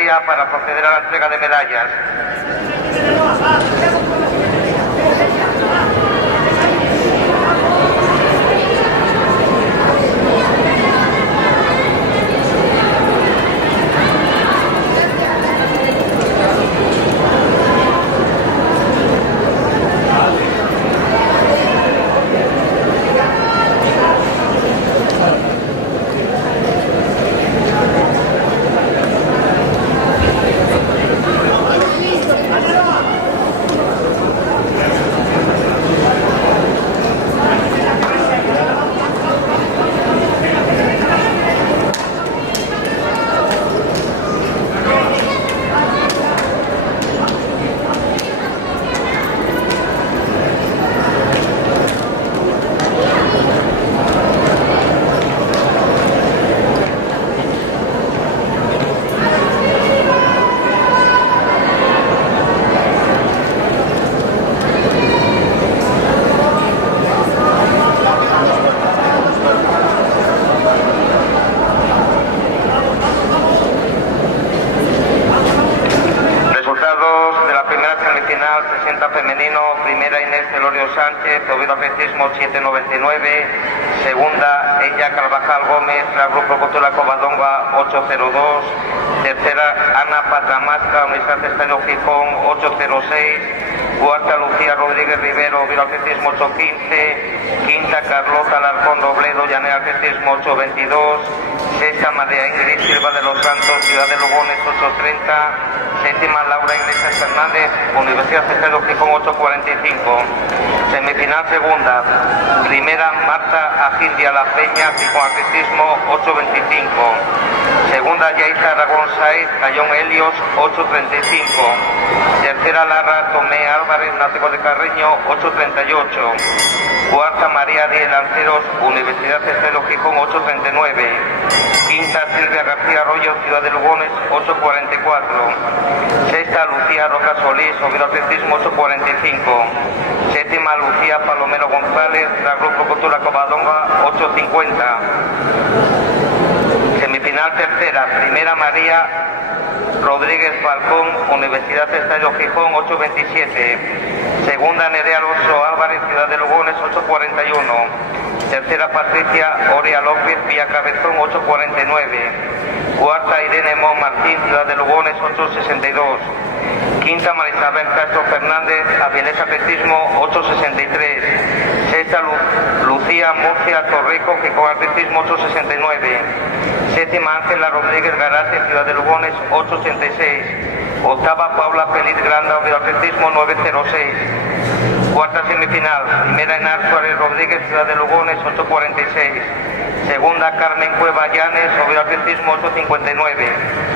María para proceder a la entrega de medallas. Final 60 femenino, primera Inés Celorio Sánchez, Oviedo Atletismo 799, segunda Ella Carvajal Gómez, la Grupo Cultura Covadonga 802, tercera Ana Patramasca, Universidad Estadio Gijón 806, cuarta Lucía Rodríguez Rivero, Oviedo Atletismo 815, quinta Carlota Alarcón Robledo, Llanera Atletismo 822, sexta María Ingrid Silva de los Santos, Ciudad de Lugones 830, séptima Laura Iglesias Fernández, Universidad Estadio Gijón 845. Semifinal segunda, primera Marta Agindia La Peña, Gijón Atletismo 825. Segunda Yaisa Aragón Saiz, Cayón Helios 835. Tercera Lara Tomé Álvarez, Náutico de Carreño 838. Cuarta María Díez Lanceros, Universidad Estadio Gijón 839. Quinta Silvia García Arroyo, Ciudad de Lugones 844. Sexta Lucía Roca Solís, Oviedo Atletismo 845. Séptima Lucía Palomero González, la Grupo Cultura Covadonga 850. Semifinal tercera, primera María Rodríguez Falcón, Universidad Estadio Gijón 827. Segunda Nerea Alonso Álvarez, Ciudad de Lugones 841. Tercera Patricia Oria López, Villa Cabezón 849. Cuarta Irene Mon Martín, Ciudad de Lugones 862. Quinta Marisabel Castro Fernández, Avilés Atletismo 863. Sexta Lucía Murcia Torrico, Gijón Atletismo 869. Séptima Ángela Rodríguez Garate, Ciudad de Lugones 886. Octava Paula Feliz Granda, Oviedo Atletismo 906. Cuarta semifinal, primera Enar Suárez Rodríguez, Ciudad de Lugones 846. Segunda Carmen Cueva Llanes, Oviedo Atletismo 859.